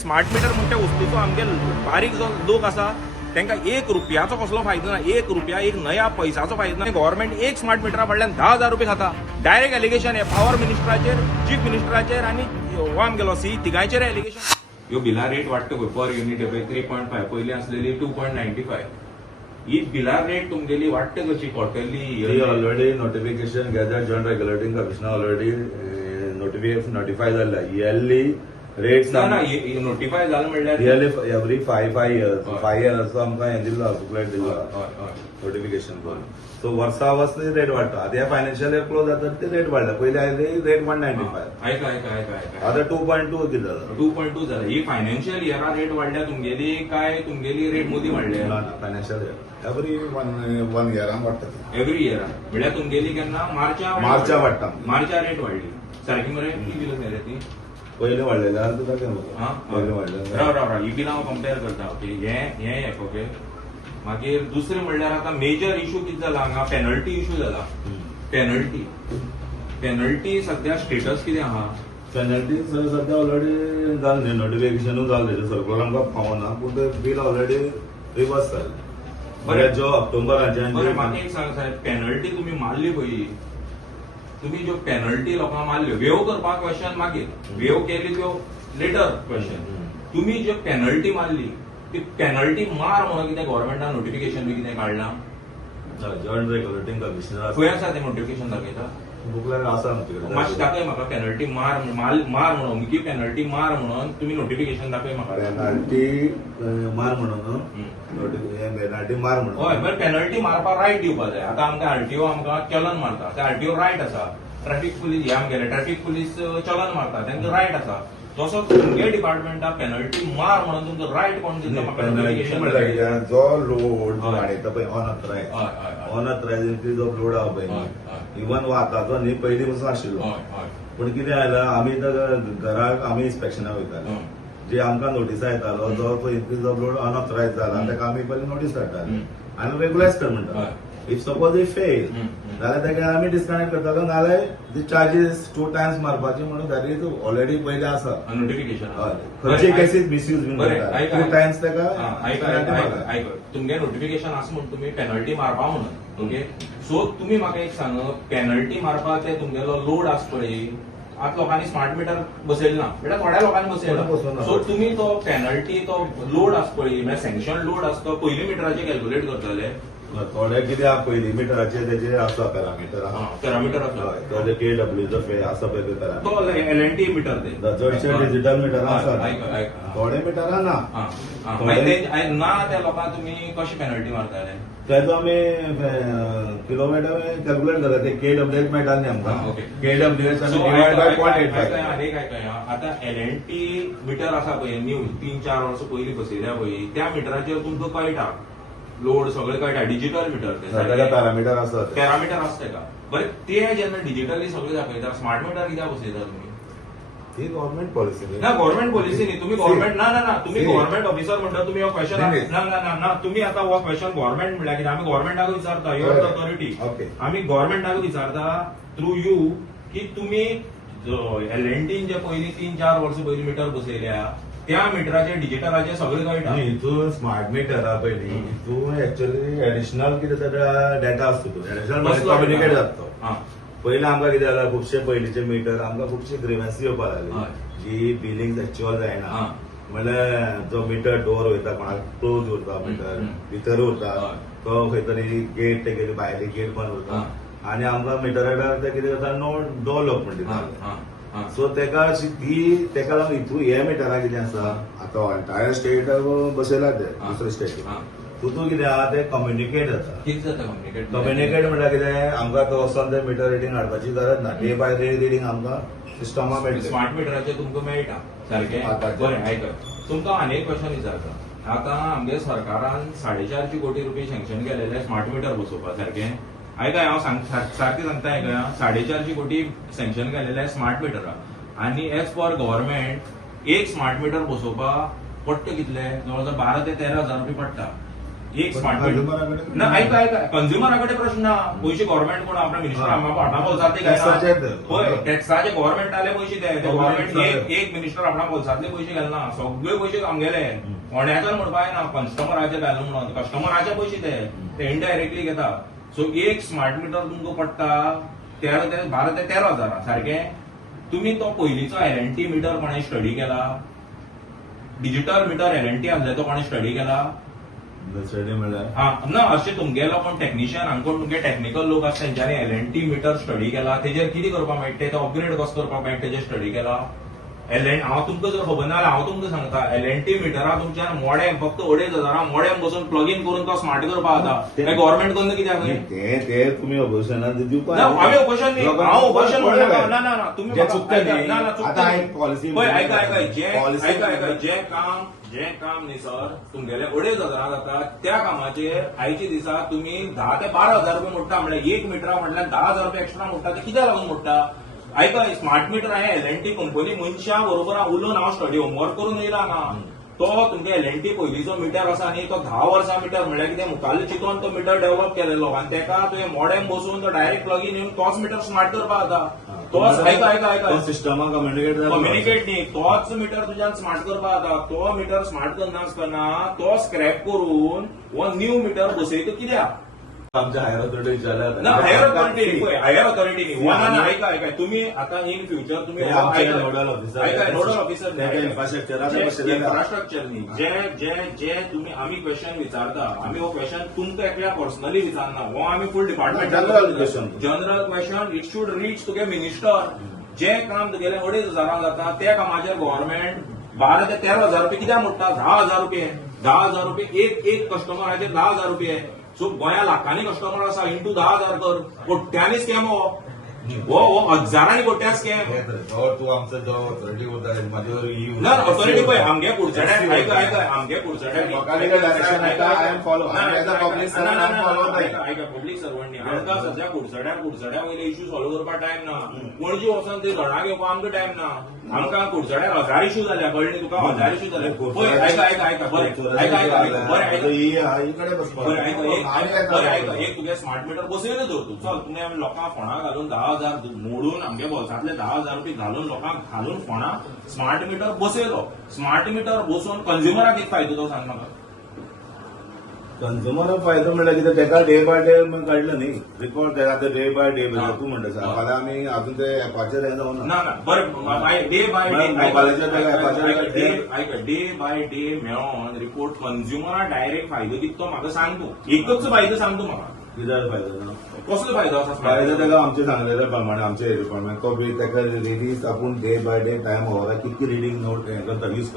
Smart meter म्हणटा वस्तूचो आमगे बारीक जो लोक आसा तांकां 1 रुपयाचो कसलो फायदो ना. 1 रुपया एक नया पैसाचो फायदो ना. गव्हर्नमेंट एक स्मार्ट मिटरा फाटल्यान 10,000 रुपये खाता. डायरेक्ट एलिगेशन हे पॉवर मिनिस्टराचेर, चीफ मिनिस्टराचेर आनी हो आमगेलो सी तिगांयचेर एलिगेशन. ह्यो बिला रेट वाडटा पळय पर युनिट पळय 3.5 पयलीं आसलेली 2.95. ही बिला रेट तुमगेली वाडटा कशी quarterly. Already notification gadget joint regulating commissioner already notify जाल्ला. इयरली रेट्स ना नोटिफाय जालें म्हणल्यार इयरली एवरी 5 इयर्स आमकां हें दिल्लो बुकलेट दिल्लो नोटिफिकेशन करून. सो वर्सा वर्स रेट वाडटा. आतां ह्या फायनान्शियल इयर क्लोज जाता ते रेट वाडला. पयलीं आयली रेट 195. ऐका आतां 2.2 कितें जाला. 2.2 जाला. ही फायनान्शियल इयरा रेट वाडल्या तुमगेली काय तुमगेली रेट मोदी वाडल्या. फायनान्शियल इयर एवरी वन इयरान वाडटा. एव्हरी इयरा म्हणल्यार तुमगेली केन्ना मार्चा वाडटा. मार्चा रेट वाडली सारकी मरे. किती दिवस झाले ती पयलीं वाडलेलें आतां तुका केन्ना पयलीं वाडलेलें. राव ही बिलां हांव कंपेर करता. ओके हे एक ओके. मागीर दुसरें म्हणल्यार आतां मेजर इश्यू कितें जाला हांगा पेनल्टी इश्यू जाला. पेनल्टी सध्या स्टेटस कितें आहा. पेनल्टी सध्या ऑलरेडी जालें. नोटिफिकेशनूय जालें. सर्कुलर आमकां पावना पूण ते बील ऑलरेडी रिवर्स जालें. बरें जो ऑक्टोबराच्यान म्हाका एक सांग साहेब, पेनल्टी तुम्ही मारली पळय, तुम्ही ज्यो पेनल्टी लोकांक मारल्यो वेव करपाक क्वेश्चन मागीर वेव केली त्यो लेटर क्वेश्चन. तुम्ही ज्यो पेनल्टी मारली ती पेनल्टी मार म्हणून कितें गव्हर्नमेंटान नोटिफिकेशन बी कितें काडलां. जॉईंट रेग्युलेटिंग कमिशनर खंय आसा तें नोटिफिकेशन दाखयता. बुकलेट आसा आमचे मातशें दाखय म्हाका. पेनल्टी मार म्हणून अमकी पेनल्टी मार म्हणून तुम्ही नोटिफिकेशन दाखय म्हाका. पेनल्टी मार म्हणून पेनल्टी मार म्हणून. हय बरें पेनल्टी मारपाक रायट दिवपाक जाय. आतां आमकां आरटीओ आमकां चलन मारता. त्या आरटीओ रायट आसा. ट्रॅफिक पुलीस हे आमगेले ट्रॅफिक पुलीस चलन मारता तांकां रायट आसा. तसो तुमगे डिपार्टमेंटाक पेनल्टी मार म्हणून तुमचो रायट कोण दिता म्हाका नोटिफिकेशन म्हणल्यार जो लोड वाडयता पळय हय अनऑथरायज इन्क्रीज ऑफ लोड आहा पळय इवन वाताचो न्ही पयलीं पासून आशिल्लो. पूण कितें आयलां आमी घराक आमी इन्स्पेक्शनाक वयताले. जे आमकां नोटिसा येतालो जो इन्क्रीज ऑफ लोड अनऑथरायज जाला ताका आमी पयलीं नोटीस धाडटाले आनी रेग्युलायज कर म्हणटा. इफ सपोज इफ फेल जाल्यार ताका आमी डिस्कनेक्ट करतालो. नाल्यार दी चार्जीस 2 टायम्स मारपाची म्हणून दॅट इज ऑलरेडी पयलीं आसा नोटिफिकेशन. खंयचे केसीस मिसयूज बीन करता 2 टायम्स ताका तुमगे नोटिफिकेशन आसा म्हणून तुम्ही पेनल्टी मारपा म्हणून. ओके सो तुम्ही म्हाका एक सांग पेनल्टी मारपाक ते तुमगेलो लोड आसा पळय. आतां लोकांनी स्मार्ट मिटर बसयले ना म्हणल्यार थोड्या लोकांनी बसयला. सो तुम्ही तो पेनल्टी तो लोड आसा पळय म्हणल्यार सँक्शन लोड आसा तो पयलीं मिटराचेर कॅल्क्युलेट करताले. थोडे कितें आहा पयलीं मिटराचे तेजे आसा पॅरामिटर पॅरामिटर आसा. थोडे केडब्ल्यूचो आसा पळय ते पॅरामिटर. तो एलएनटी मिटर ते चडशे डिजिटल मिटर आसा. थोडे मिटरां ना. ना त्या लोकांक तुम्ही कशी पेनल्टी मारताले. तेजो आमी किलोमिटर कॅल्क्युलेट करता. ते केडब्ल्यूएच मेळटा न्ही आमकां. केडब्ल्यूएच आनी डिवायड बाय 0.85. आता एलएनटी मिटर आसा पळय न्यू 3-4 वर्सां पयलीं बसयल्या पळय त्या मिटराचेर तुमकां कळटा लोड सगळें कळटा. डिजिटल मिटर ते पॅरामिटर आसा. पॅरामिटर आसता तेका. बरें ते जेन्ना डिजिटली सगळें दाखयता स्मार्ट मिटर कित्याक बसयता तुमी. ती गव्हर्नमेंट पॉलिसी ना गव्हर्नमेंट पॉलिसी न्ही. तुम्ही गव्हर्नमेंट ना तुम्ही गव्हर्नमेंट ऑफिसर म्हणटा तुम्ही हो क्वेश्चन ना तुम्ही आता हो क्वेश्चन गव्हर्नमेंट म्हणल्यार कितें आमी गव्हर्नमेंटाक विचारता युअर ऑथॉरिटी. आमी गव्हर्नमेंटाक विचारता थ्रू यू की तुम्ही एलएनटीन जे पयलीं 3-4 वर्सां पयलीं मिटर बसयल्या त्या मिटराचे डिजिटलाचे सगळें कळटा. हितून स्मार्ट मिटर आहा पळय न्ही हितून एक्चुअली एडिशनल कितें डेटा आसता. एडिशनल कम्युनिकेट जाता. पयलीं आमकां कितें जालां खुबशे पयलींचे मिटर आमकां खुबशी ग्रिवन्सी येवपाक लागली जी बिलिंग एक्चुअल जायना. म्हणल्यार जो मिटर डोर वयता कोणाक क्लोज उरता मिटर भितर उरता तो खंय तरी गेट तेगेली भायली गेट बंद उरता आनी आमकां मिटराक ते कितें करता नो लॉक म्हणटा. सो तेका तेका लागून हितून हे मिटराक कितें आसा आतां एंटायर स्टेट बसयला ते दुसरे स्टेट तितून कितें आहा ते कम्युनिकेट जाता. कितें जाता कम्युनिकेट म्हणल्यार कितें आमकां तो वचोन ते मिटर रिडींग हाडपाची गरज ना. डे बाय डे रिडींग आमकां सिस्टमा मेळटा. स्मार्ट मिटराचेर तुमकां मेळटा सारकें. बरें आयकत तुमकां आनी एक क्वेश्चन विचारता. आतां आमगे सरकारान 450 कोटी रुपये सँक्शन केलेले स्मार्ट मिटर बसोवपाक सारकें. ऐका हांव सारकें सांगता ऐका 450 कोटी सँक्शन केलेले स्मार्ट मिटराक आनी एज पर गव्हर्नमेंट एक स्मार्ट मिटर बसोवपाक पडटा कितले जवळजवळ 12 ते 13 हजार रुपये पडटा. एक स्मार्ट consumer मीटर कडेन- ना ऐका कंझ्युमराकडे प्रश्न ना पैसे गव्हर्नमेंट कोण आपल्या मिनिस्टर आम्हाला फाटा बोलसातले टॅक्साचे ते. होय टॅक्साचे गव्हर्नमेंटाले पैसे द्या गव्हर्नमेंट गव्हर्नमेंट एक मिनिस्टर आपल्या बोलसातले पैसे घालना सगळे पैसे आमगेले कोण्याच्याच म्हणपाय ना कस्टमराचे घालून म्हणून कस्टमराचे पैसे ते इनडायरेक्टली घेता सो एक स्मार्ट मीटर तुमकां पडटा 12 ते 13,000 सारखें तुम्ही तो पयलींचो LNT मीटर कोणें स्टडी केला डिजिटल मीटर LNT आसले तो कोणें स्टडी केला स्टडी म्हणल्यार हा ना अशें तुमगेलो कोण टेक्निशियन आमको तुमगे टेक्निकल लोक आसा तेंच्यांनी LNT मीटर स्टडी केला तेजेर कितें करपाक मेळटा तो अपग्रेड कसो करपाक मेळटा तेजेर स्टडी केला हांव तुमकां जर खबर ना जाल्यार हांव तुमकां सांगता LNT मिटरा तुमच्यान मोडेम फक्त 2,500 मोडेम बसून प्लग इन करून तो स्मार्ट करपाक जाता काय गव्हर्नमेंट करून कित्याक ते तुम्ही ऑपोजिशनात दिवपाक ना आम्ही ऑपोजिशन न्ही हांव ऑपोजिशन म्हणटा ना ना ना तुम्ही जे चुकता न्ही. ना ना आता चुकता एक policy पळय ऐका policy जे काम न्ही सर तुमगेले 2,500 जाता त्या कामाचेर आयचे दिसा तुम्ही 10 ते 12,000 रुपये मोडटा म्हणल्यार एक मिटरा म्हणल्यार 10,000 रुपये एक्स्ट्रा मोडटा ते कित्याक लागून मोडटा ऐका स्मार्ट मीटर आहे LNT कंपनी मनशा बरोबर उलोवन हांव स्टडी होमवर्क करून येयला ना तो तुमगे LNT पयलींचो मिटर आसा न्ही तो 10 वर्सां मिटर म्हणल्यार कितें मुखाल्ले चिंतून तो मिटर डेव्हलप केलेलो आनी तेका तुवें मॉडेम बसून तो डायरेक्ट प्लग इन येवन तोच मिटर स्मार्ट करपाक जाता तोच ऐका सिस्टमाक कम्युनिकेट न्ही तोच मिटर तुज्यान स्मार्ट करपाक जाता तो मिटर स्मार्ट करनासतना तो स्क्रॅप करून वो न्यू मिटर बसयता कित्याक आमच्या हायर ऑथॉरिटी विचारल्यार ना हायर ऑथॉरिटी ऐका तुम्ही आता इन फ्युचर तुम्ही nodal officer nodal officer infrastructure infrastructure जे तुम्ही आम्ही क्वेश्चन विचारता आम्ही हो क्वेश्चन तुमकां एकल्या पर्सनली विचारना हो आम्ही फुल department general question it should reach तुगे मिनिस्टर जे काम तुगेले 2,500 जाता त्या कामाचेर गव्हर्नमेंट 12 ते 13,000 रुपये कित्याक मोडटा 10,000 रुपये 10,000 रुपये एक कस्टमराचेर 10,000 रुपये सो गोंया लाखांनी कस्टमर आसा इंटू 10,000 कर कोट्यांनी स्कॅम हो हजारांनी कोट्या स्कॅम तू आमचं जो ऑथॉरिटी उरता माझ्यावर ना ऑथॉरिटी पळय आमगे पुढचड्याक ऐका आमगे पुढचड्याक पब्लीक सर्वंट न्ही आमकां सध्या पुढचड्या वयले इश्यू सॉल्व करपाक टायम ना पणजी वचून ते धडा घेवपाक आमकां टायम ना आमकां पुढचड्याक 1000 इश्यू जाल्या कळ्ळें न्ही तुका 1000 इश्यू जाले पळय ऐका बरें एक तुगे स्मार्ट मीटर बसयलो तर तूं चल तुमी आमी लोकांक फोंडा घालून 10,000 मोडून आमगे बोल्सांतले 10,000 रुपये घालून लोकांक घालून फोंडा स्मार्ट मीटर बसयलो स्मार्ट मीटर बसोवन कंझ्युमराक एक फायदो तो सांग म्हाका कंझ्युमर फायदो म्हणल्यार कितें तेका डे बाय डे काडलं न्ही रिकॉर्ड आता डे बाय डे तू म्हणटा सर फाल्यां आमी अजून ते एपाचेर हें जावना ना बरें day by day by day मेळोन रिपोर्ट कंझ्युमराक डायरेक्ट फायदो कितें तो म्हाका सांग तूं एकच फायदो सांग तूं म्हाका कित्याक फायदो कसलो फायदो आसा फायदो तेका आमचे सांगलेल्या प्रमाणे आमचे डिपार्टमेंट तो बी तेका रिलीज आपूण day by day time over कितकी रिडींग नोट हें करता यूज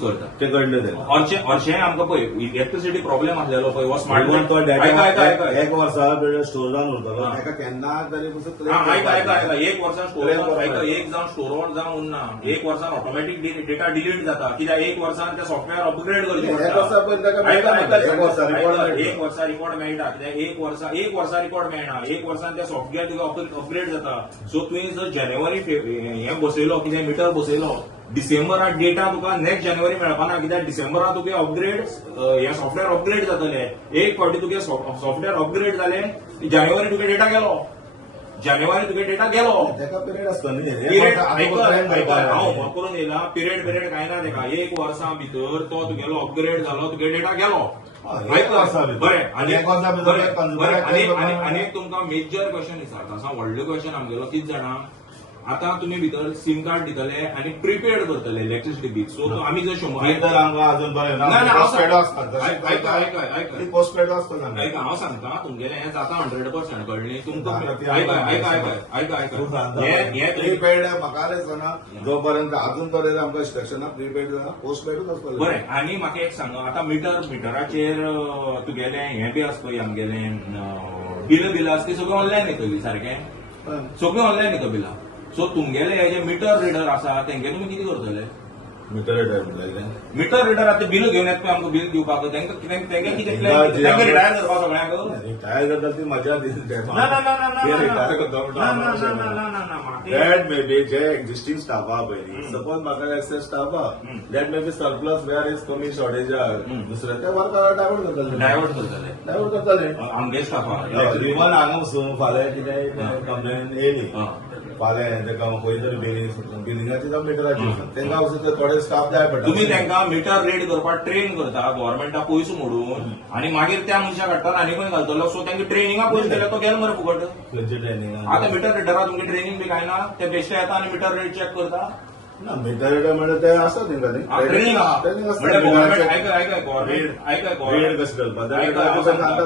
करता ते कळ्ळें तेका हरशें आमकां पळय इलेक्ट्रिसिटी प्रॉब्लेम आसलेलो पळय हो स्मार्ट तो ऐका एक वर्सा स्टोर जावन उरतलो तेका केन्ना तरी ऐका एक वर्सान स्टोर एक जावन स्टोर जावन उरना एक वर्सान ऑटोमॅटीक डेटा डिलीट जाता कित्याक एक वर्सान ते सॉफ्टवेअर अपग्रेड करचें एक वर्सा रिकॉर्ड मेळटा कित्याक एक वर्सा रिकॉर्ड मेळना एक वर्सान ते सॉफ्टवेअर तुका अपग्रेड जाता सो तुवें जर जानेवारी हें बसयलो कितें मिटर बसयलो डिसेंबराक डेटा तुका नेक्स्ट जानेवारी मेळपाना कित्याक डिसेंबराक तुगे अपग्रेड हे सॉफ्टवेअर अपग्रेड जातले एक फावटी तुगे सॉफ्टवेअर अपग्रेड जाले जानेवारी तुगे डेटा गेलो तेका पिरियड आसता न्ही हांव करून येयला पिरियड कांय ना तेका एक वर्सां भितर तो तुगेलो अपग्रेड जालो तुगे डेटा गेलो बरें आनी तुमकां मेजर क्वेश्चन विचारता असा व्हडलो क्वेश्चन आमगेलो कितें जाणा आता तुम्ही भितर सिम कार्ड दितले आनी प्रिपेड करतले इलेक्ट्रिसिटी बील सो आमी जर 100 आमकां अजून बरें पोस्टपेड आसता ऐका हांव सांगता तुमगेलें हें जाता 100% कळ्ळें तुमकां प्रीपेड म्हाका दिसना जो पर्यंत अजून पर्यंत आमकां इंस्ट्रक्शनां प्रीपेड जाता पोस्टपेडूच आसतलें बरें आनी म्हाका एक सांगा आतां मिटराचेर तुगेलें हें बी आसा पळय आमगेलें बिल आसा ती सगळीं ऑनलायन येतली सारकें सगळीं ऑनलायन येता बिलां सो तुमगेले हे जे मिटर रिडर आसा तेंगे तुमी कितें करतले मीटर रिडायर म्हणलें मिटर रिडर आता बिल घेऊन येत आमकां बिल दिवपाक तांकां कितें तांकां रिटायर करपाक सगळ्यांक रिटायर करता ती मजा दिसता ना ना ना ना ना ते ना रिटायर करता ना ना ना ना ना ना म्हाका that may B J existing staff आहा पळय सपोज म्हाका एक्सेस स्टाफ आहा that may be surplus where is कमी शॉर्टेज आहा दुसऱ्या त्या वर्काक डायवर्ट करतले डायवर्ट करतले आमगे स्टाफा इवन हांगा वचून फाल्यां कितें कंप्लेन येयली फाल्यां ताका खंय तरी बिलिंगाची जावं मिटराची तांकां वचून थोडे स्टाफ जाय पडटा तुम्ही तांकां मिटर रीड करपाक ट्रेन करता गव्हर्मेंटा पयसो मोडून आणि मागीर त्या मनशाक हाडटा आनी खंय घालतलो सो तांकां ट्रेनिंगा पयसो दिले तो गेलो मरे फुकट खंयची ट्रेनिंग आता मिटर रिडरा तुमगे ट्रेनिंग बी काय ना ते बेश्टे येता आनी मिटर रीड चेक करता ना मीटर रिडर म्हणजे ते आसा तेंकां ट्रेनिंग ट्रेनिंग रीड कशें करपाक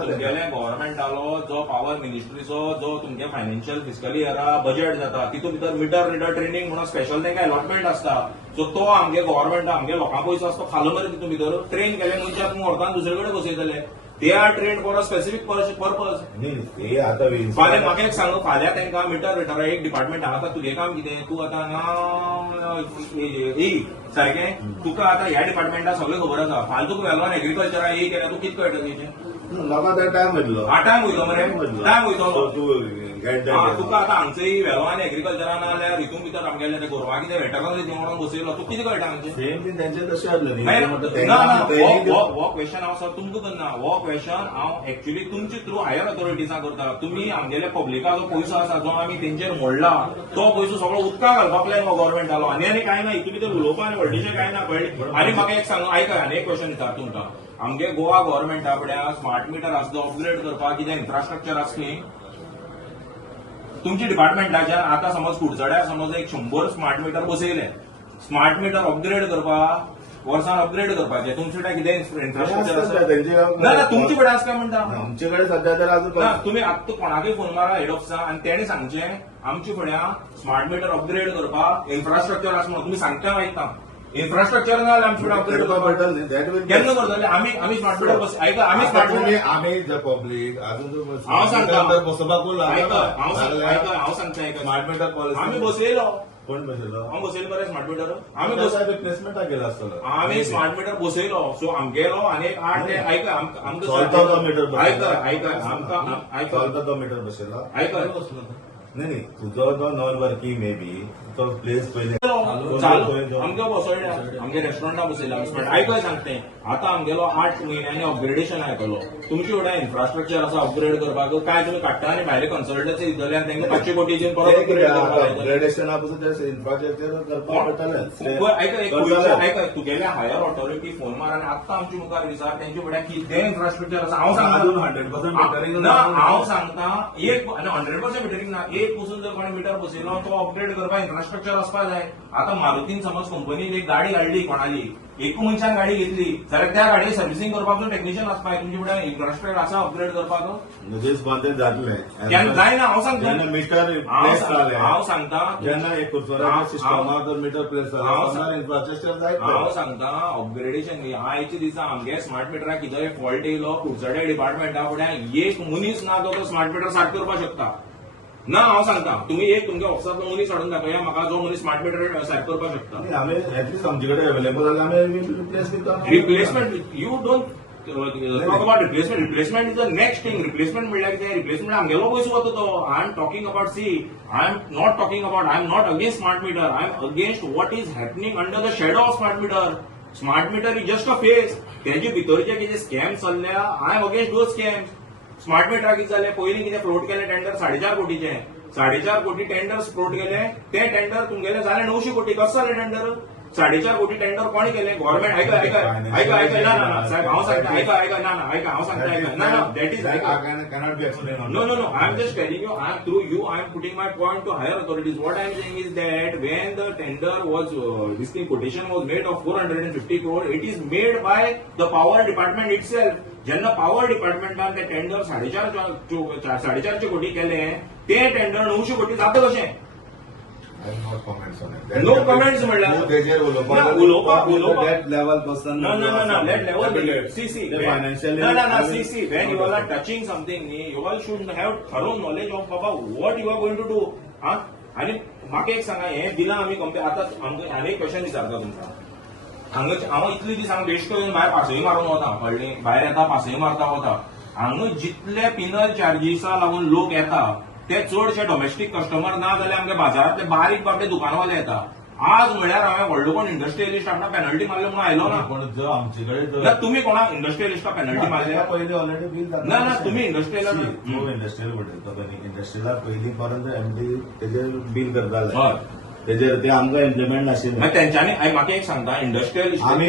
तुमगेले गव्हर्मेंटालो जो पॉवर मिनिस्ट्रीचो जो तुमगे फायनान्शियल फिस्कल इयरा बजेट जाता तितून भितर मिटर रिडर ट्रेनिंग म्हणून स्पेशल तांकां अलॉटमेंट आसता सो तो आमगे गव्हर्मेंट आमगे लोकां पयसो आसता खालो मरे तितून भितर ट्रेन केले मनशाक तूं व्हरता दुसरे कडेन बसयतले they are train for a specific purpose ते आतां फाल्यां म्हाका एक सांग फाल्यां तांकां मिटर रिडरा एक डिपार्टमेंट आतां तुगे काम कितें तूं आतां सारकें तुका आतां ह्या डिपार्टमेंटा सगळें खबर आसा फाल्यां तुका वेल्लोन एग्रीकल्चरा एक केल्यार तूं कितें कळटा तेजें लोकांक ते टायम वयतलो टायम वयलो मरे टायम वयतलो तूं तुका आतां हांगचंय वेल्लोन एग्रीकल्चरान नाल्यार हितून भितर आमगेले ते गोरवां कितें वेटरनरी निवडून बसयलो तूं कितें कळटा हांगचें सेम बीन तेंचें तशें आसलें ना हो क्वेश्चन हांव सर तुमकां करना हो क्वेश्चन हांव एक्चुअली तुमचे थ्रू हायर ऑथॉरिटीजांक करता तुम्ही आमगेल्या पब्लिकाचो पयसो आसा जो आमी तेंचेर मोडला तो पयसो सगळो उदकाक घालपाक लायन हो गव्हर्मेंटालो आनी काय ना हितून भितर उलोवपा आनी व्हडलेशें काय ना कळ्ळें आनी म्हाका एक सांग आयका आनी एक क्वेश्चन विचार तुमकां आमगे गोवा गव्हर्मेंटा फुड्या स्मार्ट मिटर आसा तो अपग्रेड करपाक कितें इन्फ्रास्ट्रक्चर आसा न्ही तुमच्या डिपार्टमेंटाच्यान आतां समज फुडचड्यार समज एक 100 स्मार्ट मिटर बसयले स्मार्ट मिटर अपग्रेड करपाक वर्सान अपग्रेड करपाचें तुमचे कडेन कितें इन्फ्रास्ट्रक्चर आसा ना तुमचे कडेन आसा काय म्हणटा आमचे कडेन सध्या तर अजून ना तुमी आतां कोणाकय फोन मारा हेड ऑफिसा आनी तेणे सांगचें आमचे फुड्या स्मार्ट मिटर अपग्रेड करपाक इन्फ्रास्ट्रक्चर आसा म्हणून तुमी सांगता आयकता इन्फ्रास्ट्रक्चर ना जाल्यार आमचे फुडें अपग्रेड करपाक केन्ना करतले आमी स्मार्ट मिटर बस आयका आमी स्मार्ट मिटर आमी द पब्लीक अजून हांव सांगता बसोवपाक हांव सांगता स्मार्ट मिटर पॉलिसी आमी बसयलो कोण बसयलो हांव बसयलो मरे स्मार्ट मिटर रिप्लेसमेंटाक गेलो आसतलो आमी स्मार्ट मिटर बसयलो सो आमगेलो आनी 8 ते आयका आमकां चलता तो मिटर आयका आमकां आयका चलता तो मिटर बसयलो आयका नाही तुजो तो नॉन वर्किंग मे बी तो प्लेस पयले आमकां बसयल्या आमगे रेस्टॉरंटा बसयल्या आयकय सांगते आतां आमगेलो 8 म्हयन्यांनी अपग्रेडेशन आयकलो तुमचे फुडें इन्फ्रास्ट्रक्चर आसा अपग्रेड करपाक काय तुमी काडटा आनी भायले कन्सल्टन्सी दितले आनी तांकां 500 कोटीचेर परत अपग्रेड करपाक अपग्रेडेशना पसून ते इन्फ्रास्ट्रक्चर करपाक पडटलें आयकय तुगेले हायर ऑथॉरिटी फोन मार आनी आत्तां आमचे मुखार विचार तेंचे फुड्यान कितें इन्फ्रास्ट्रक्चर आसा हांव सांगता हांव सांगता एक 100% मिटरींग ना एक पसून जर कोणी मिटर बसयलो तो अपग्रेड करपाक इन्फ्रास्ट्रक्चर आसपाक जाय आतां मारुतीन समज कंपनीन एक गाडी हाडली कोणाली एक मनशान गाडी घेतली जाल्यार त्या गाडयेक सर्व्हिसिंग करपाक टेक्निशियन आसपाक तुमचे फुड्यान इन्फ्रास्ट्रक्चर आसा अपग्रेड करपाक मध्येच बांदेन जातलें जायना हांव सांगता मिटर प्लेस जालें हांव सांगता जेन्ना एक कुर्चोरा सिस्टमाक मिटर प्लेस जालें इन्फ्रास्ट्रक्चर जाय हांव सांगता अपग्रेडेशन आयच्या दिसा आमगे स्मार्ट मिटराक कितेंय फॉल्ट येयलो फुडचड्या डिपार्टमेंटा फुड्यान एक मनीस ना जो स्मार्ट मिटर सारको करपाक शकता ना हांव सांगता तुमी एक तुमच्या ऑफिसांतलो मनीस हाडून दाखया म्हाका जो मनीस स्मार्ट मिटर सारको करपाक शकता आमी एटलीस्ट आमचे कडेन अवेलेबल जाल्यार आमी रिप्लेस करता replacement you don't talk about replacement is the next thing replacement म्हळ्यार कितें replacement आमगेलो पयसो वता तो I am talking about I am not against smart meter I am against what is happening under the shadow of smart meter is just a face तेजे भितरचे कितें scam चल्ल्या I am against those scams smart मिटरा कितें जालें पयलीं कितें float केलें tender 4.5 कोटीचें 4.5 कोटी टेंडर फ्लोट केले ते टेंडर तुमगेले जाले 900 कोटी कसो जालें टेंडर 4.5 कोटी टेंडर कोणी केलें गव्हर्मेंट आयका ना साहेब हांव सांगता आयका ना हांव सांगता ना that is cannot be explained no I am just telling you I am through you I am putting my point to higher authorities what I am saying is that when the tender was this quotation was made of 450 crore it is made by the power department itself जेन्ना power डिपार्टमेंटान ते tender 4.5 कोटी केले ते tender 900 कोटी जाता कशें no comments म्हणल्यार उलोवपाक that level person no let level see when you are touching something you all should have thorough knowledge of baba what you are going to do आणि म्हाका एक सांगा हे दिला आमी कंपेर आतां आमकां आनी एक क्वेश्चन विचारता तुमकां हांगा इतले दीस हांगा बेश्टो येवन भायर पासय मारून वता, कळ्ळें, भायर येता पासय मारता वता. हांगा जितले पिनल चार्जीसा लागून लोक येता ते चडशे डोमेस्टीक कस्टमर ना जाल्यार आमच्या बाजारांतले बारीक बाबडे दुकानवाले येता. आज म्हळ्यार हांवें व्हडलो कोण इंडस्ट्रियलिस्ट आपणा पेनल्टी मारले म्हणून आयलो ना. पण जो आमचे कडेन ना तुम्ही कोणाक इंडस्ट्रियलिस्टा पेनल्टी मारल्या? पहिले ऑलरेडी बिल ना ना तुम्ही इंडस्ट्रियल इंडस्ट्रियल कंपनी इंडस्ट्रियला पहिली पर्यंत एमडी तेजेर बिल करताले. हय. तेजेर ते आमकां इम्प्लिमेंट नाशिल्लें. मागीर तेंच्यांनी म्हाका एक सांगता इंडस्ट्रियलिस्ट आमी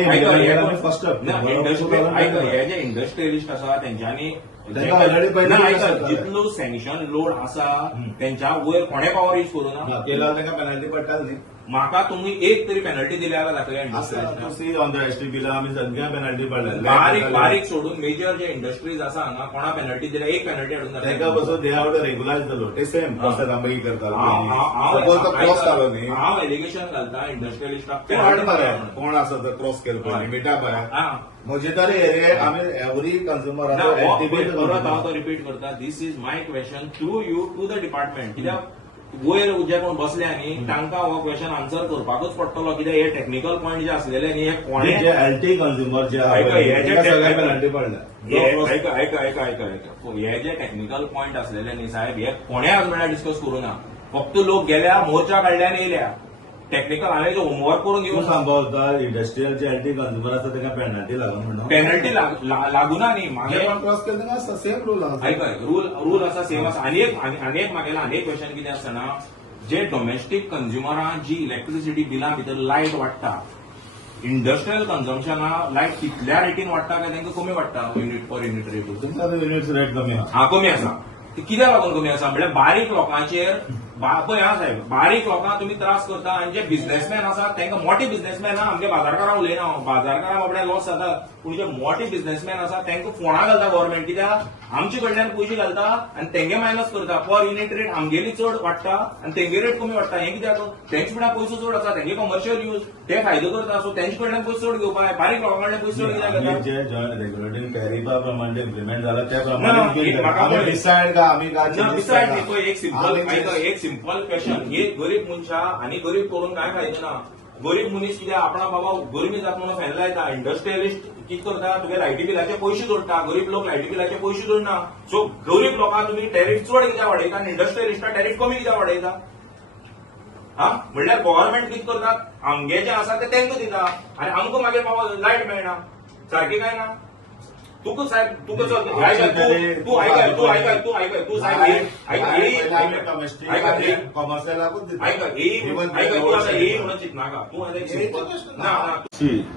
फर्स्ट हे जे इंडस्ट्रियलिस्ट आसा तेंच्यांनी तेंकां already पयलीं ना, करताले. जितलो सँक्शन लोड आसा तेंच्या वयर कोणे पॉवर यूज करूना. केल्यार तेंकां पेनल्टी पडटाली न्ही. म्हाका तुमी एक तरी पेनल्टी दिली जाल्यार दाखया इंडस्ट्रियलिस्टाक. सी ऑन द एसटी बिलां आमी सगळ्या पेनल्टी पडल्या. बारीक बारीक सोडून मेजर जे इंडस्ट्रीज आसा हांगा कोणा पेनल्टी दिल्या एक पेनल्टी हाडून तेंका बसून दे आवड रेग्युलायज जालो ते सेम प्रोसेस आमी करतालो. हांव एलिगेशन घालता इंडस्ट्रियलिस्टाक ते हाड मरे कोण आसा तो क्रॉस केलो लिमिटा मरे म्हजे तरी एरियेक आमी एवरी कन्झ्युमर परत हांव तो रिपीट करता. This is my question to you to the department. कित्याक वयर जे कोण बसले न्ही तांकां हो क्वेश्चन आन्सर करपाकूच पडटलो. कित्याक हे टेक्निकल पॉयंट जे आसलेले न्ही हे कोणे एलटी कन्झ्युमर जे सगळे पेनल्टी पडल्या. हे जे टेक्निकल पॉयंट असलेले न्ही साहेब हे कोणे आज म्हळ्यार डिस्कस करू ना. फक्त लोक गेल्या मोर्चा काढल्या आनी येयल्या. टेक्निकल हांवें जो होमवर्क करून तूं घेऊन सांगता इंडस्ट्रियल जे एलटी कन्झ्युमर आसा तेका पेनल्टी लागून म्हणून पेनल्टी लागूना न्ही. मागे क्रॉस केले तेका सेम रूल आसा. ऐकय रूल आसा सेम आसा. आनी एक म्हागेलो आनी एक क्वेश्चन कितें आसतना जे डोमेस्टीक कन्झ्युमरां जी इलेक्ट्रिसिटी बिलां भितर लायट वाडटा इंडस्ट्रियल कन्झम्पशना लायट कितल्या रेटीन वाडटा काय तांकां कमी वाडटा युनिट पर युनिट रेट? तुमचा युनिट्स रेट कमी आसा. कमी आसा. ते कित्याक लागून कमी आसा म्हळ्यार बारीक लोकांचेर पळय आं साहेब बारीक लोकांक तुमी त्रास करता आनी जे बिझनेसमॅन आसा तांकां मोठे बिझनेसमॅन आमगे बाजारकारांक उलयना हांव बाजारकारांक बाबड्या लॉस जाता. पूण जे मोठे बिझनेसमॅन आसा तांकां फोंडा घालता गव्हर्मेंट. कित्याक आमचे कडल्यान पयशे घालता आनी तेंगे मायनस करता. पर युनिट रेट आमगेली चड वाडटा आनी तेंगे रेट कमी वाडटा. हें कित्याक तेंचे कडल्यान पयसो चड आसा तेंगे कमर्शियल यूज ते फायदो करता. सो तेंचे कडल्यान पयसो चड घेवपाक बारीक लोकां कडल्यान पयसो चड कित्याक घेता? जे जॉईंट रेग्युलेटिंग टॅरिफा प्रमाणे इम्प्लिमेंट जाला त्या ना, प्रमाणे डिसायड का आमी डिसायड न्ही. पळय एक सिंपल क्वेश्चन. हे गरीब मनशा आनी गरीब करून काय फायदो ना. गरीब मनीस कित्याक आपणा बाबा गरमी जाता म्हणून फॅन लायता. इंडस्ट्रियलिस्ट कितें करता तुगे लायटी बिलाचे पयशे जोडटा. गरीब लोक लायटी बिलाचे पयशे जोडना. सो गरीब लोकांक तुमी टॅरिफ चड कित्याक वाडयता आनी इंडस्ट्रियलिस्टा टॅरिफ कमी कित्याक वाडयता? म्हणल्यार गव्हर्मेंट कितें करता आमगे जे आसा ते तांकां दिता आनी आमकां मागीर बाबा लायट मेळना. सारकें काय ना? तुका साहेब तुका तू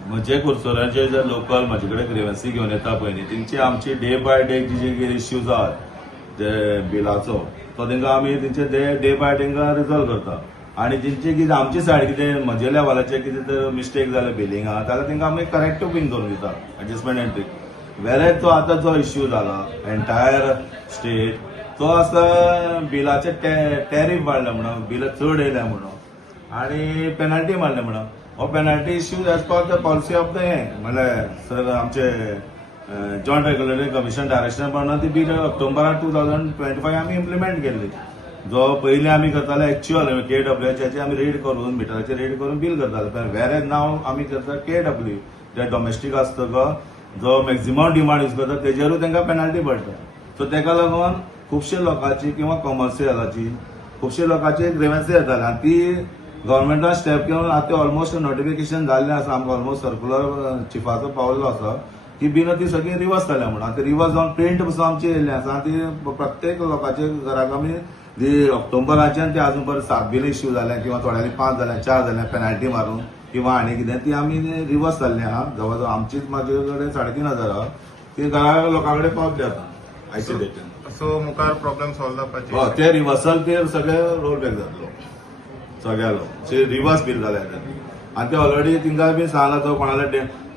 म्हजे कुरसोरांचे जे लोकल म्हाजे कडेन ग्रेवन्सी घेवन येता पळय न्ही तेंची आमची डे बाय डे जे इश्यूज आहात जे बिलाचो तो तेंकां आमी तेंचे डे बाय तेंकां रिजॉल्व करता. आनी जेंचे कितें आमचे सायड कितें म्हजे लेवलाचे कितें तर मिस्टेक जाले बिलिंगां जाल्यार तेंकां आमी करेक्टीव बीन करून दिता एडजस्टमेंट एंट्री. वेरेज तो आतां जो इश्यू जाला एंटायर स्टेट तो आसा बिलाचे टॅरिफ वाडले म्हणून बिलां चड येयल्या म्हणून आनी पेनल्टी मारले म्हणून. हो penalty issue as per the policy of the हें म्हणल्यार सर आमचे जॉयंट रेग्युलेटरी कमिशन डायरेक्शन प्रमाणे ती बील ऑक्टोबरा 2025 आमी इम्प्लिमेंट केल्ली. जो पयलीं आमी करताले एक्च्युअल KWHचे आमी रेड करून मिटराचे रेड करून बील करताले. पण वेरेज नाव आमी करता KW जे डोमेस्टीक आसता तो जो मॅक्झिमम डिमांड यूज करता तेजेरूच तांकां पेनल्टी पडटा. सो तेका लागून खुबशे लोकांची किंवा कमर्शियलाची खुबशे लोकांची ग्रेवन्सी येताली आनी ती गव्हर्मेंटान स्टेप घेवन आतां ऑलमोस्ट नोटिफिकेशन जाल्लें आसा. आमकां ऑलमोस्ट सर्क्युलर चिफाचो पावल्लो आसा की बिलां ती सगळी रिवर्स जाल्या म्हणून. आतां रिवर्स जावन प्रिंट पसून आमची येयल्ली आसा. ती प्रत्येक लोकांच्या घराक आमी ऑक्टोबराच्यान ते आजून पर्यंत 7 बिलां इश्यू जाल्या किंवा थोड्यांनी 5 जाल्या 4 जाल्या पेनल्टी मारून किंवा आनी कितें ती आमी रिवर्स जाल्ली आहा. जवळ जवळ आमचीच म्हाजे कडेन 3,500 आहा ती घरा लोकां कडेन पावतली आतां आयसोलेशन. सो मुखार प्रॉब्लेम सॉल्व जावपाचे ते रिवर्सल ते सगळे रोल बॅक जातलो सगळ्यालो रिवर्स बील जाले आनी ते ऑलरेडी तिंका बी सांगला तो कोणाला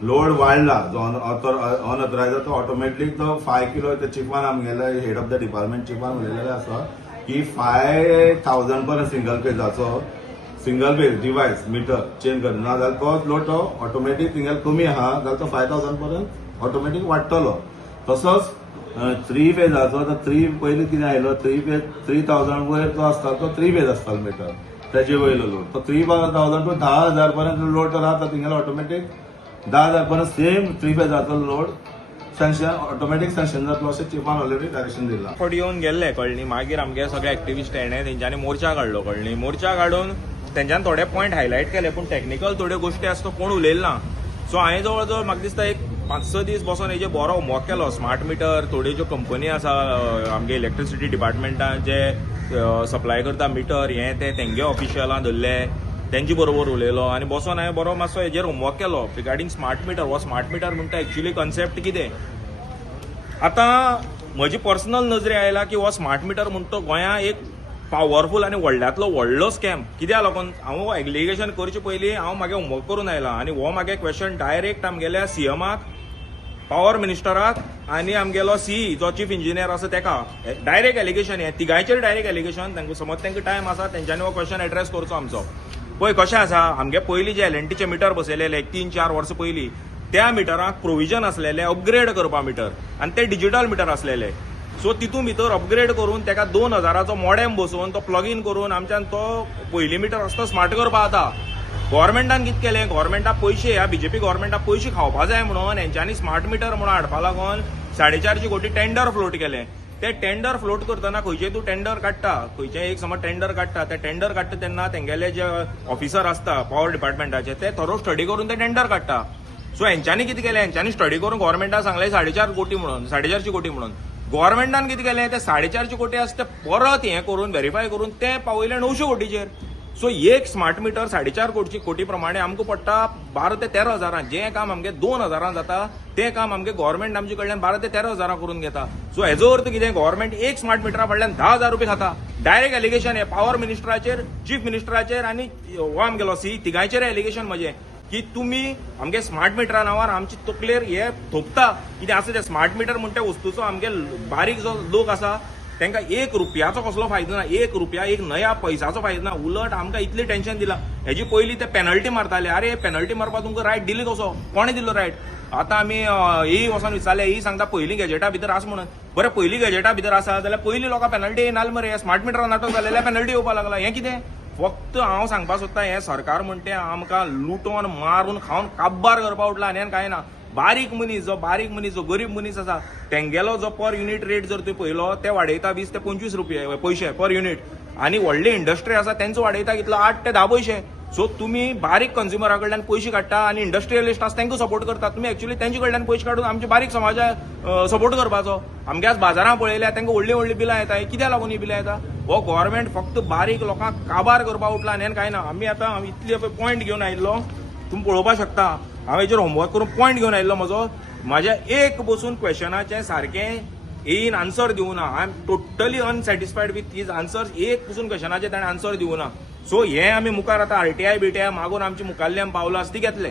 लोड वाडला जो अनऑथरायज तो ऑटोमॅटिक तो 5 किलो ते चिफान आमगेले हेड ऑफ द डिपार्टमेंट चिफान उलयलेले आसा की 5,000 पर्यंत सिंगल पेज डिवायस मीटर चेंज करना जाल्यार तो लोड तो ऑटोमॅटीक थिंगा कमी आहा जाल्यार तो 5,000 पर्यंत ऑटोमॅटीक वाडटलो. तसोच 3 पेजाचो तो 3 पयलीं कितें आयलो 3 पेज 3,000 वयर तो आसता तो 3 पेज आसतालो मीटर तेजे वयलो लोड तो 3,000 टू 10,000 पर्यंत लोड तो रावता थिंगा ऑटोमॅटीक 10,000 परत सेम 3 फेजाचो लोड सँक्शन ऑटोमॅटिक सँक्शन जातलो अशें चिफान ऑलरेडी डायरेक्शन दिला. फावटी येवन गेल्ले कळ्ळी. मागीर आमगे सगळे एक्टिविस्ट येणे तेंच्यांनी मोर्चा काडलो कळ्ळी. मोर्चा काडून तेंच्यांनी थोडे पॉयंट हायलायट केले पूण टॅक्निकल थोड्यो गोश्टी आसा तो कोण उलयलो ना. सो हांवें जवळ जवळ म्हाका दिसता एक 5-6 दीस बसून हेजे बरो होमवर्क केलो. स्मार्ट मिटर थोड्यो ज्यो कंपनी आसा आमगे इलेक्ट्रिसिटी डिपार्टमेंटान जे सप्लाय करता मिटर हें ते तेंगे ऑफिशियलां धरले तेंचे बरोबर उलयलो आनी बसून हांवें बरो मातसो हेजेर होमवर्क केलो रिगार्डींग स्मार्ट मिटर. हो स्मार्ट मिटर म्हणटा एक्च्युली कन्सेप्ट कितें. आतां म्हजी पर्सनल नजरे आयला की हो स्मार्ट मिटर म्हणटा गोंयांत एक पावरफूल आनी व्हडल्यांतलो व्हडलो स्कॅम. कित्याक लागून हांव एग्लिगेशन करचे पयलीं हांव म्हागे होमवर्क करून आयला आनी हो म्हागे क्वेश्चन डायरेक्ट आमगेल्या सीएमाक, पॉवर मिनिस्टराक आनी आमगेलो सीई जो चीफ इंजिनियर आसा तेका डायरेक्ट एलिगेशन हें तिगांयचेर डायरेक्ट एलिगेशन. तांकां समज तांकां टायम आसा तेंच्यांनी हो क्वेश्चन एड्रेस करचो आमचो. पळय कशें आसा आमगे पयलीं जे एलएनटीचे मिटर बसयलेले 3-4 वर्सां पयलीं त्या मिटराक प्रोविजन आसलेले अपग्रेड करपा मिटर आनी ते डिजिटल मिटर आसलेले. सो तितून भितर अपग्रेड करून तेका 2000चो मॉडेम बसोवन तो प्लग इन करून आमच्यान तो पयलीं मिटर आसा तो स्मार्ट करपा जाता. गव्हर्मेंटान कितें केलें, गव्हर्मेंटाक पयशे ह्या बीजेपी गव्हर्मेंटाक पयशे खावपा जाय म्हणून हेंच्यांनी स्मार्ट मिटर म्हणून हाडपा लागून 450 कोटी टेंडर फ्लोट केलें. ते टेंडर फ्लोट करतना खंयचेय तूं टेंडर काडटा, खंयचेय एक समज टेंडर काडटा, ते टेंडर काडटा तेन्ना तेंगेले जे ऑफिसर आसता पॉवर डिपार्टमेंटाचे ते थरो स्टडी करून ते टेंडर काडटा. सो हेंच्यांनी कितें केलें, हेंच्यांनी स्टडी करून गव्हर्मेंटाक सांगलें 450 कोटी म्हणून, 450 कोटी म्हणून. गव्हर्मेंटान कितें केलें, ते 450 कोटी आसा ते परत हें करून व्हेरीफाय करून ते पावयले 900 कोटीचेर. सो एक स्मार्ट मिटर 450 कोटी प्रमाणे आमकां पडटा 12 ते 13 हजारां. जें काम आमगे 2000 जाता तें काम आमगे गव्हर्मेंट आमचे कडल्यान 12 ते 13 हजारां करून घेता. सो हेजो अर्थ कितें, गव्हर्मेंट एक स्मार्ट मिटरा फाटल्यान 10,000 रुपये खाता. डायरेक्ट एलिगेशन हे पॉवर मिनिस्टराचेर, चीफ मिनिस्टराचेर आनी हो आमगेलो सी तिगांयचेर एलिगेशन म्हजें की तुमी आमगे स्मार्ट मिटरा नांवार आमची तकलेर हे थोपता. कितें आसा तें स्मार्ट मिटर म्हणटा वस्तूचो आमगे बारीक जो लोक आसा तांकां 1 रुपयाचो कसलो फायदो ना. 1 रुपया, 1 नया पैसाचो फायदो ना. उलट आमकां इतली टेन्शन दिला. हेजी पयलीं ते पेनल्टी मारताले. अरे पेनल्टी मारपाक तुमकां रायट दिली कसो, कोणें दिलो रायट. आतां आमी ही वचोन विचारले, ही सांगता पयलीं गॅजेटा भितर आसा म्हणून. बरें पयलीं गॅजेटा भितर आसा जाल्यार पयलीं लोकां पेनल्टी येयनाल मरे. स्मार्ट मिटरा नाटक जालेल्या पेनल्टी येवपाक लागला. हें कितें. फक्त हांव सांगपाक सोदता हें सरकार म्हणटा तें आमकां लुटोन मारून खावन काब्बार करपाक उठला आनी कांय ना. बारीक मनीस जो गरीब मनीस आसा तेंगेलो जो पर युनिट रेट जर तुवें पळयलो ते वाडयता 20 ते 25 रुपया पयशे पर युनिट. आनी व्हडले इंडस्ट्री आसा तेंचो वाडयता कितलो 8 ते 10 पयशे. सो तुमी बारीक कंज्युमरा कडल्यान पयशे काडटा आनी इंडस्ट्रियलिस्ट आसा तांकां सपोर्ट करता. तुमी एक्चुअली तेंचे कडल्यान पयशे काडून आमच्या बारीक समाजाक सपोर्ट करपाचो. आमगे आज बाजारां पळयल्या तांकां व्हडलीं व्हडलीं बिलां येता. कित्याक लागून ही बिलां येता. हो गव्हर्मेंट फक्त बारीक लोकांक काबार करपाक उठला आनी कांय ना. आमी आतां इतले पॉयंट घेवन आयिल्लो तुमी पळोवपाक शकता. हांव हेजेर होमवर्क करून पॉयंट घेवन आयिल्लो म्हाज्या एक बसून क्वेश्चनाचें सारकें येयन आन्सर दिवना. I am totally unsatisfied with his answers. एक पसून क्वेश्चनाचें ताणें आन्सर दिवना. सो हें आमी मुखार आतां RTI मागून आमची मुखाल्ली आमी पावलां आसा ती घेतले.